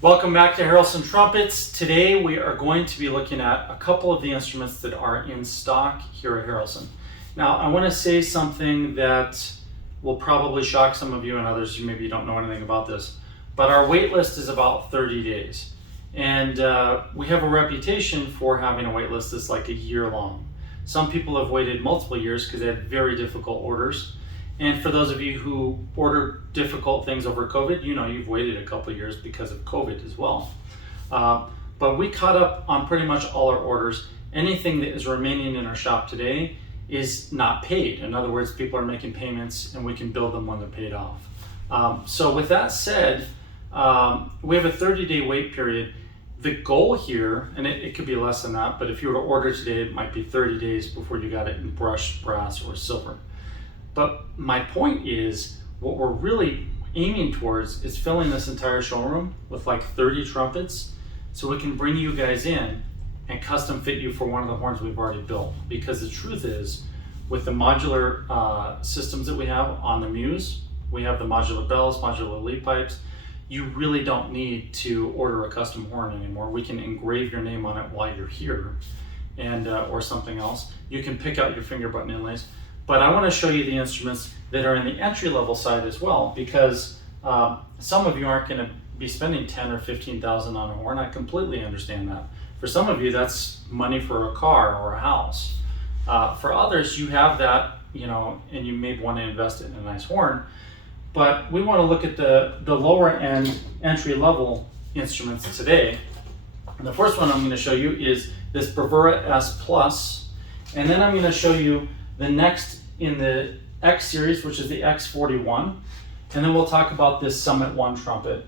Welcome back to Harrelson Trumpets. Today we are going to be looking at a couple of the instruments that are in stock here at Harrelson. Now I want to say something that will probably shock some of you and others who maybe don't know anything about this, but our wait list is about 30 days. And we have a reputation for having a wait list that's like a year long. Some people have waited multiple years because they had very difficult orders. And for those of you who order difficult things over COVID, you know you've waited a couple of years because of COVID as well. But we caught up on pretty much all our orders. Anything that is remaining in our shop today is not paid. In other words, people are making payments and we can bill them when they're paid off. So with that said, we have a 30-day wait period. The goal here, and it could be less than that, but if you were to order today, it might be 30 days before you got it in brushed brass or silver. But my point is, what we're really aiming towards is filling this entire showroom with like 30 trumpets so we can bring you guys in and custom fit you for one of the horns we've already built. Because the truth is, with the modular systems that we have on the Muse, we have the modular bells, modular lead pipes, you really don't need to order a custom horn anymore. We can engrave your name on it while you're here, and or something else. You can pick out your finger button inlays. But I want to show you the instruments that are in the entry-level side as well, because some of you aren't going to be spending 10 or 15,000 on a horn. I completely understand that. For some of you, that's money for a car or a house. For others, you have that, and you may want to invest in a nice horn. But we want to look at the lower end entry-level instruments today. And the first one I'm going to show you is this Bravera S Plus, and then I'm going to show you the next in the X series, which is the X41, and then we'll talk about this Summit 1 trumpet,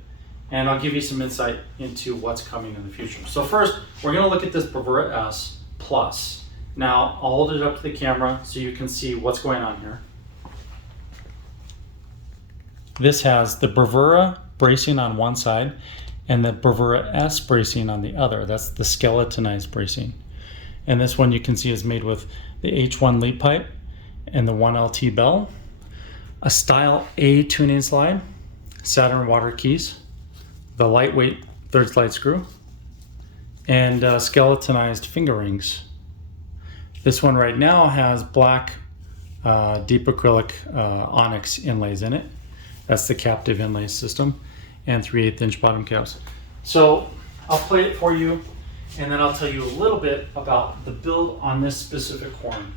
and I'll give you some insight into what's coming in the future. So first, we're going to look at this Bravera S Plus. Now, I'll hold it up to the camera so you can see what's going on here. This has the Bravera bracing on one side and the Bravera S bracing on the other. That's the skeletonized bracing. And this one you can see is made with the H1 lead pipe and the 1LT bell, a style A tuning slide, Saturn water keys, the lightweight third slide screw, and skeletonized finger rings. This one right now has black deep acrylic onyx inlays in it. That's the captive inlay system, and 3/8 inch bottom caps. So I'll play it for you, and then I'll tell you a little bit about the build on this specific horn.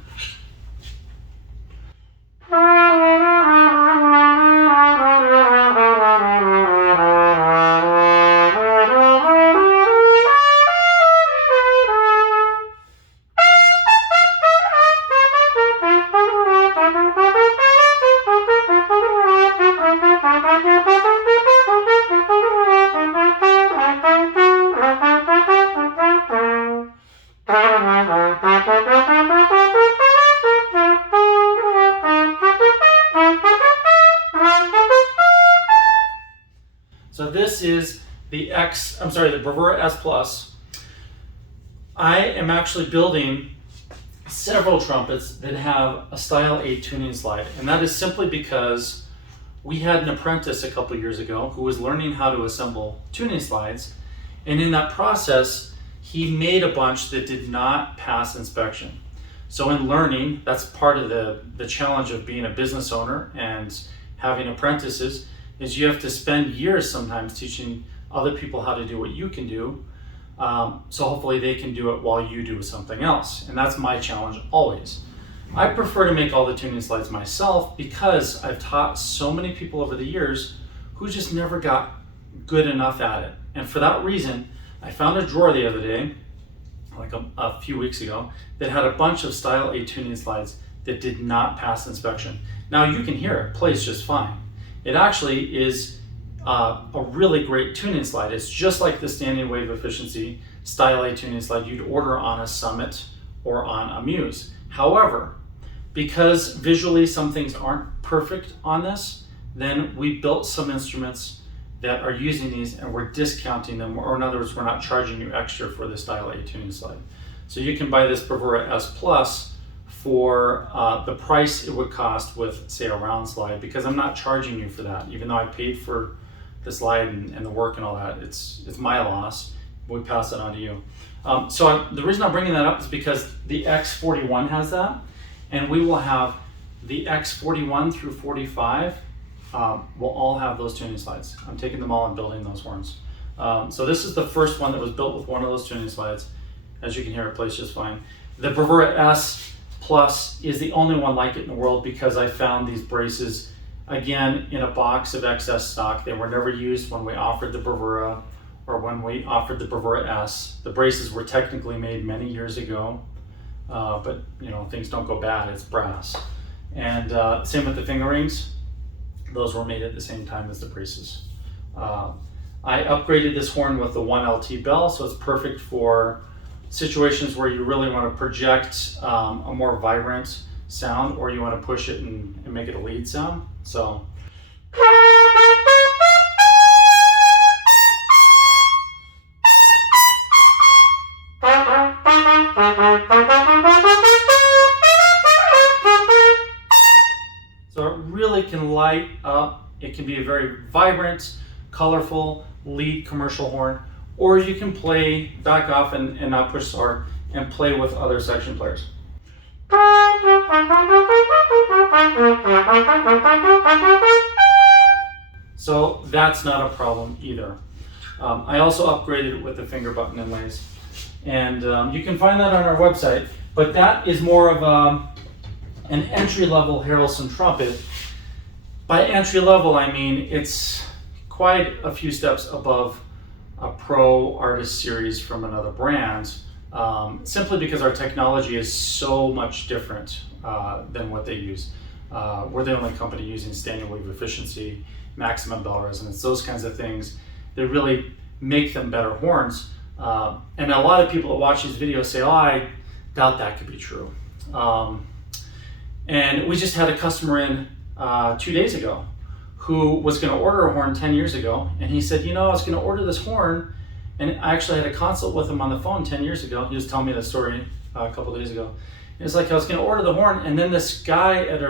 So this is the Bravera S Plus. I am actually building several trumpets that have a style A tuning slide, and that is simply because we had an apprentice a couple years ago who was learning how to assemble tuning slides, and in that process he made a bunch that did not pass inspection. So in learning, that's part of the challenge of being a business owner and having apprentices, is you have to spend years sometimes teaching other people how to do what you can do, so hopefully they can do it while you do something else. And that's my challenge always. I prefer to make all the tuning slides myself because I've taught so many people over the years who just never got good enough at it. And for that reason, I found a drawer the other day, like a few weeks ago, that had a bunch of style A tuning slides that did not pass inspection. Now you can hear it plays just fine. It actually is a really great tuning slide. It's just like the standing wave efficiency style A tuning slide you'd order on a Summit or on a Muse. However, because visually some things aren't perfect on this, then we built some instruments that are using these and we're discounting them, or in other words, we're not charging you extra for the style A tuning slide. So you can buy this Bravera S Plus for the price it would cost with, say, a round slide, because I'm not charging you for that, even though I paid for this light and the work and all that. It's my loss. We pass it on to you. The reason I'm bringing that up is because the X41 has that, and we will have the X41 through 45 will all have those tuning slides. I'm taking them all and building those horns. So this is the first one that was built with one of those tuning slides. As you can hear, it plays just fine. The Bravera S Plus is the only one like it in the world because I found these braces, again, in a box of excess stock. They were never used when we offered the Bravera or when we offered the Bravera S. The braces were technically made many years ago, but you know, things don't go bad, it's brass. And same with the finger rings. Those were made at the same time as the braces. I upgraded this horn with the 1LT bell, so it's perfect for situations where you really want to project a more vibrant sound, or you want to push it and make it a lead sound. So it really can light up. It can be a very vibrant, colorful lead commercial horn, or you can play back off and not push so hard and play with other section players. So that's not a problem either. I also upgraded it with the finger button inlays, and you can find that on our website, but that is more of an entry-level Harrelson trumpet. By entry-level, I mean it's quite a few steps above a pro artist series from another brand, simply because our technology is so much different than what they use. We're the only company using standing wave efficiency, maximum bell resonance, those kinds of things that really make them better horns. And a lot of people that watch these videos say, oh, I doubt that could be true. And we just had a customer in 2 days ago who was going to order a horn 10 years ago, and he said, you know, I was going to order this horn, and I actually had a consult with him on the phone 10 years ago. He was telling me the story a couple days ago. It's like I was going to order the horn, and then this guy at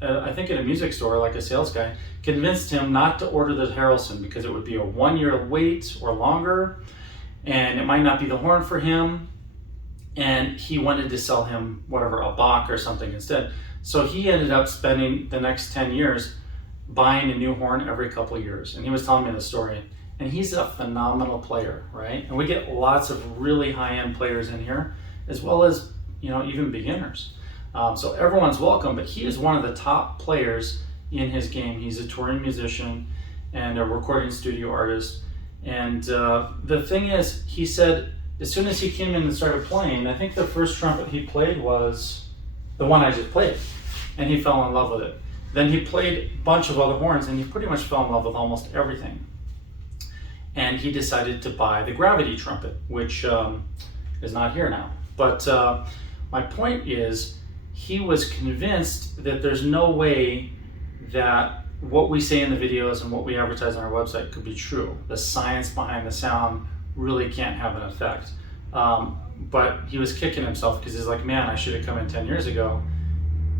I think at a music store, like a sales guy, convinced him not to order the Harrelson because it would be a 1 year wait or longer, and it might not be the horn for him, and he wanted to sell him whatever, a Bach or something instead. So he ended up spending the next 10 years buying a new horn every couple of years. And he was telling me the story. And he's a phenomenal player, right? And we get lots of really high-end players in here, as well as, you know, even beginners. So everyone's welcome, but he is one of the top players in his game. He's a touring musician and a recording studio artist. And the thing is, he said, as soon as he came in and started playing, I think the first trumpet he played was the one I just played, and he fell in love with it. Then he played a bunch of other horns, and he pretty much fell in love with almost everything. And he decided to buy the Gravity trumpet, which is not here now. But my point is, he was convinced that there's no way that what we say in the videos and what we advertise on our website could be true. The science behind the sound really can't have an effect. But he was kicking himself because he's like, man, I should have come in 10 years ago.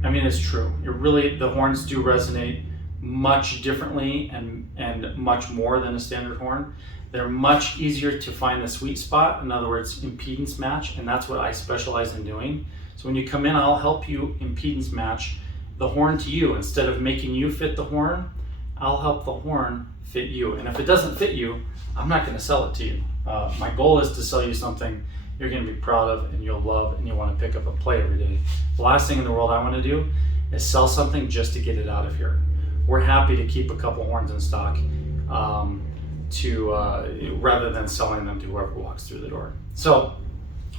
I mean, it's true. The horns do resonate much differently and much more than a standard horn. They're much easier to find the sweet spot. In other words, impedance match, and that's what I specialize in doing. So when you come in, I'll help you impedance match the horn to you. Instead of making you fit the horn, I'll help the horn fit you. And if it doesn't fit you, I'm not going to sell it to you. My goal is to sell you something you're going to be proud of and you'll love and you want to pick up and play every day. The last thing in the world I want to do is sell something just to get it out of here. We're happy to keep a couple horns in stock rather than selling them to whoever walks through the door. So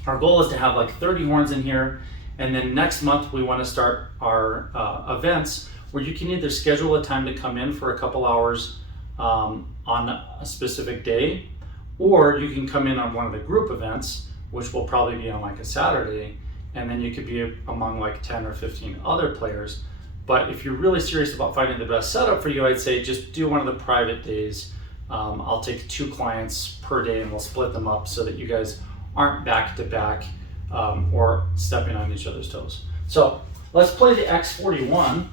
our goal is to have like 30 horns in here, and then next month we want to start our events where you can either schedule a time to come in for a couple hours on a specific day, or you can come in on one of the group events, which will probably be on like a Saturday, and then you could be among like 10 or 15 other players. But if you're really serious about finding the best setup for you, I'd say just do one of the private days. I'll take 2 clients per day and we'll split them up so that you guys aren't back to back or stepping on each other's toes. So let's play the X41,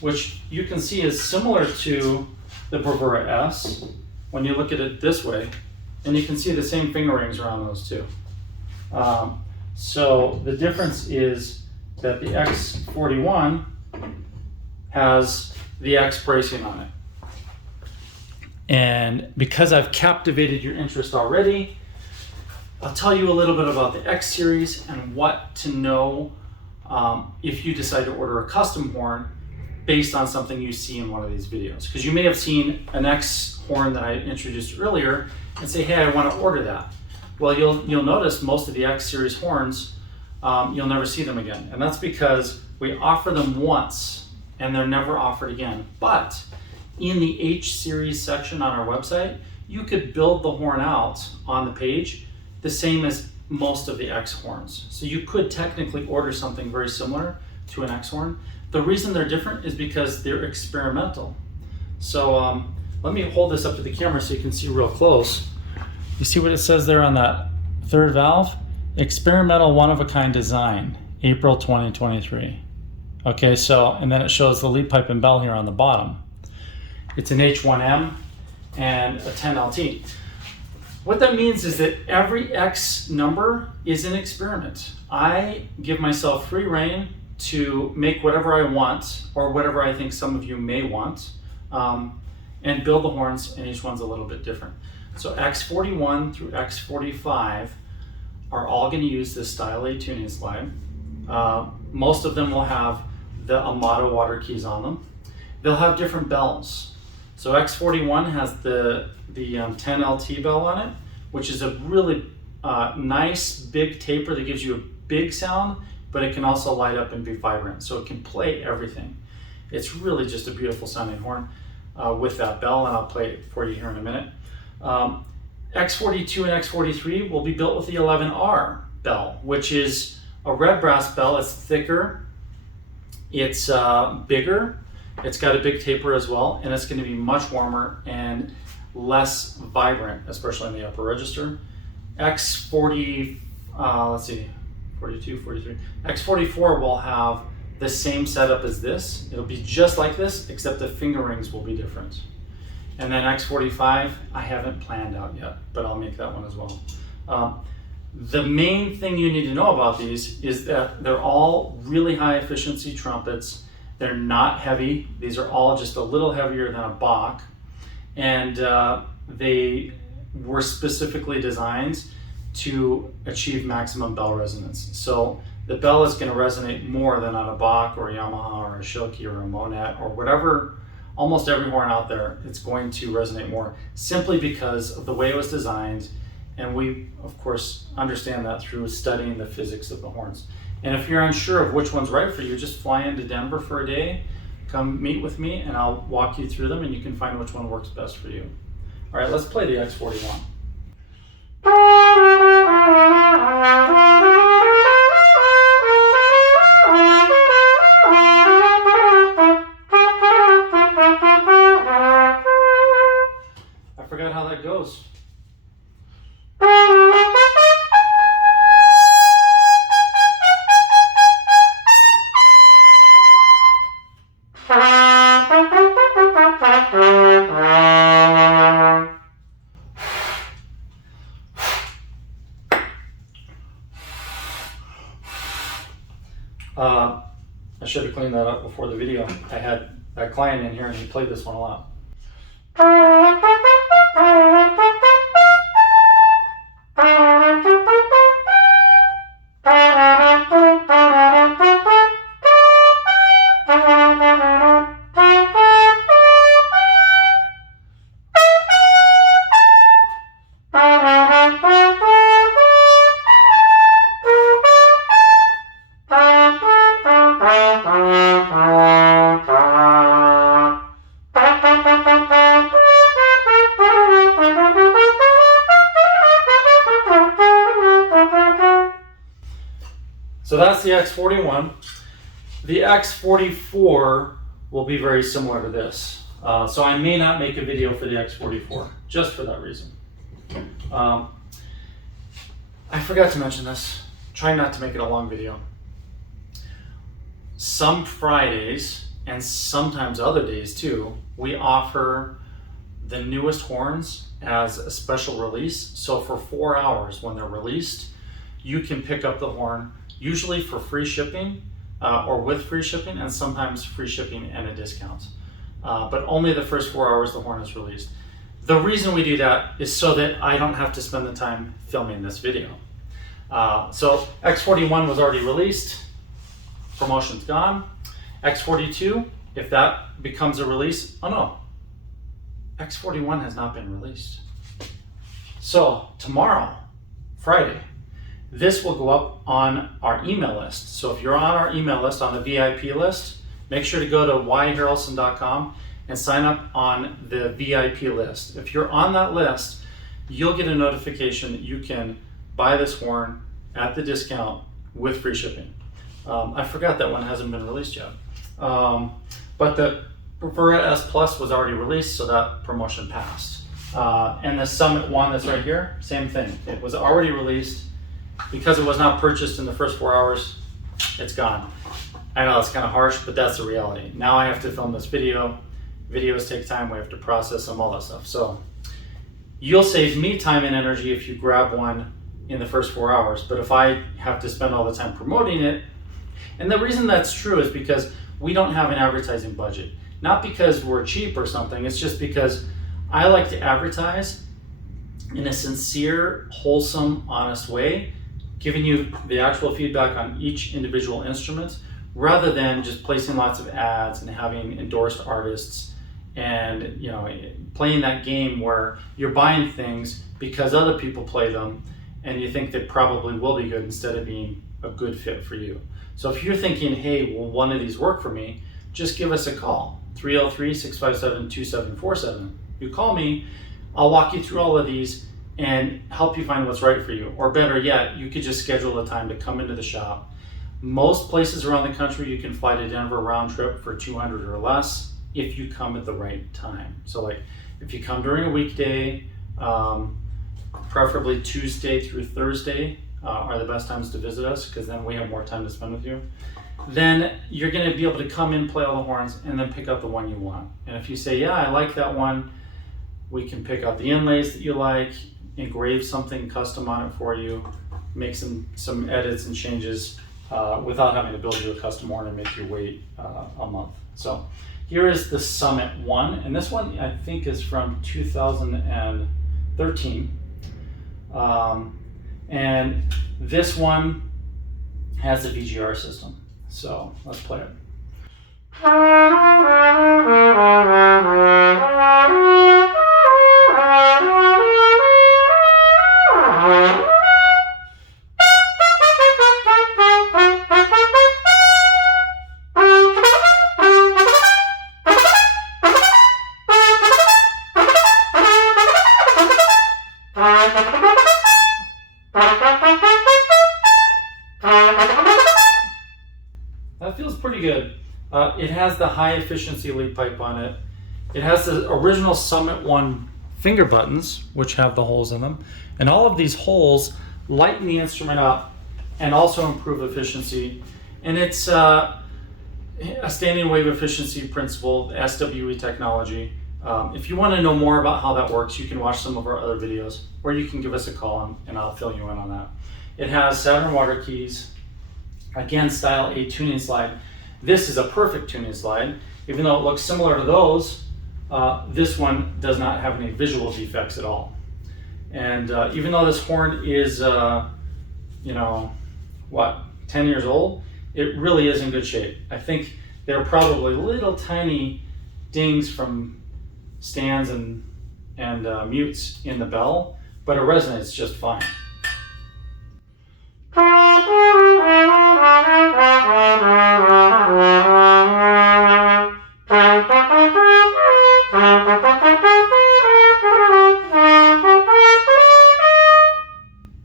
which you can see is similar to the Bravera S, when you look at it this way, and you can see the same finger rings around those two. So the difference is that the X41 has the X bracing on it. And because I've captivated your interest already, I'll tell you a little bit about the X series and what to know if you decide to order a custom horn based on something you see in one of these videos. Because you may have seen an X horn that I introduced earlier and say, hey, I want to order that. Well, you'll notice most of the X series horns, you'll never see them again. And that's because we offer them once and they're never offered again. But in the H series section on our website, you could build the horn out on the page the same as most of the X horns. So you could technically order something very similar to an X horn. The reason they're different is because they're experimental. So let me hold this up to the camera so you can see real close. You see what it says there on that third valve? Experimental one-of-a-kind design, April 2023. Okay, so, and then it shows the lead pipe and bell here on the bottom. It's an H1M and a 10LT. What that means is that every X number is an experiment. I give myself free rein to make whatever I want or whatever I think some of you may want and build the horns, and each one's a little bit different. So X41 through X45 are all going to use this Style A tuning slide. Most of them will have the Amato water keys on them. They'll have different bells. So X41 has the 10LT bell on it, which is a really nice big taper that gives you a big sound, but it can also light up and be vibrant. So it can play everything. It's really just a beautiful sounding horn with that bell, and I'll play it for you here in a minute. X42 and X43 will be built with the 11R bell, which is a red brass bell. It's thicker, it's bigger, it's got a big taper as well, and it's going to be much warmer and less vibrant, especially in the upper register. X40, let's see, 42, 43. X44 will have the same setup as this. It'll be just like this, except the finger rings will be different. And then X45, I haven't planned out yet, but I'll make that one as well. The main thing you need to know about these is that they're all really high efficiency trumpets. They're not heavy. These are all just a little heavier than a Bach. And they were specifically designed to achieve maximum bell resonance. So the bell is going to resonate more than on a Bach or a Yamaha or a Schilke or a Monet or whatever. Almost every horn out there, it's going to resonate more simply because of the way it was designed. And we, of course, understand that through studying the physics of the horns. And if you're unsure of which one's right for you, just fly into Denver for a day, come meet with me, and I'll walk you through them and you can find which one works best for you. All right, let's play the X41. I forgot how that goes. I should have cleaned that up before the video. I had that client in here and he played this one a lot. So that's the X41. The X44 will be very similar to this. So I may not make a video for the X44, just for that reason. I forgot to mention this. Try not to make it a long video. Some Fridays, and sometimes other days too, we offer the newest horns as a special release. So for 4 hours when they're released, you can pick up the horn, usually for free shipping or with free shipping, and sometimes free shipping and a discount. But only the first 4 hours the horn is released. The reason we do that is so that I don't have to spend the time filming this video. So X41 was already released, promotion's gone. X42, if that becomes a release, oh no, X41 has not been released. So tomorrow, Friday, this will go up on our email list. So if you're on our email list, on the VIP list, make sure to go to yharrelson.com and sign up on the VIP list. If you're on that list, you'll get a notification that you can buy this horn at the discount with free shipping. I forgot that one hasn't been released yet. But the Bravera S Plus was already released, so that promotion passed. And the Summit one that's right here, same thing. It was already released. Because it was not purchased in the first 4 hours, it's gone. I know it's kind of harsh, but that's the reality. Now I have to film this video. Videos take time, we have to process them, all that stuff. So you'll save me time and energy if you grab one in the first 4 hours, but if I have to spend all the time promoting it, and the reason that's true is because we don't have an advertising budget. Not because we're cheap or something, it's just because I like to advertise in a sincere, wholesome, honest way, giving you the actual feedback on each individual instrument, rather than just placing lots of ads and having endorsed artists and playing that game where you're buying things because other people play them and you think they probably will be good instead of being a good fit for you. So if you're thinking, hey, will one of these work for me, just give us a call, 303-657-2747. You call me, I'll walk you through all of these and help you find what's right for you. Or better yet, you could just schedule a time to come into the shop. Most places around the country, you can fly to Denver round trip for $200 or less if you come at the right time. So like if you come during a weekday, preferably Tuesday through Thursday are the best times to visit us, because then we have more time to spend with you. Then you're going to be able to come in, play all the horns, and then pick up the one you want. And if you say, yeah, I like that one, we can pick out the inlays that you like, engrave something custom on it for you, make some edits and changes without having to build you a custom horn and make you wait a month. So here is the Summit one, and this one I think is from 2013. And this one has a VGR system. So let's play it. That feels pretty good. It has the high efficiency lead pipe on it. It has the original Summit 1 finger buttons, which have the holes in them. And all of these holes lighten the instrument up and also improve efficiency. And it's a standing wave efficiency principle, SWE technology. If you want to know more about how that works, you can watch some of our other videos, or you can give us a call and I'll fill you in on that. It has Saturn water keys, again, style A tuning slide. This is a perfect tuning slide. Even though it looks similar to those, this one does not have any visual defects at all. And even though this horn is, 10 years old, it really is in good shape. I think there are probably little tiny dings from stands and mutes in the bell, but it resonates just fine.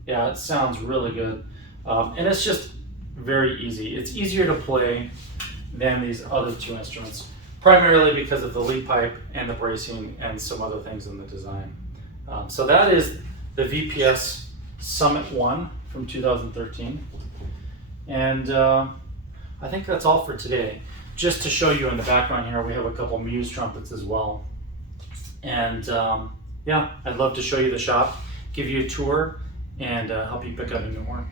Yeah, it sounds really good. And it's just very easy. It's easier to play than these other two instruments, primarily because of the lead pipe and the bracing and some other things in the design. So that is the VPS Summit 1 from 2013. And I think that's all for today. Just to show you in the background here, we have a couple Muse trumpets as well. And yeah, I'd love to show you the shop, give you a tour, and help you pick out a new horn.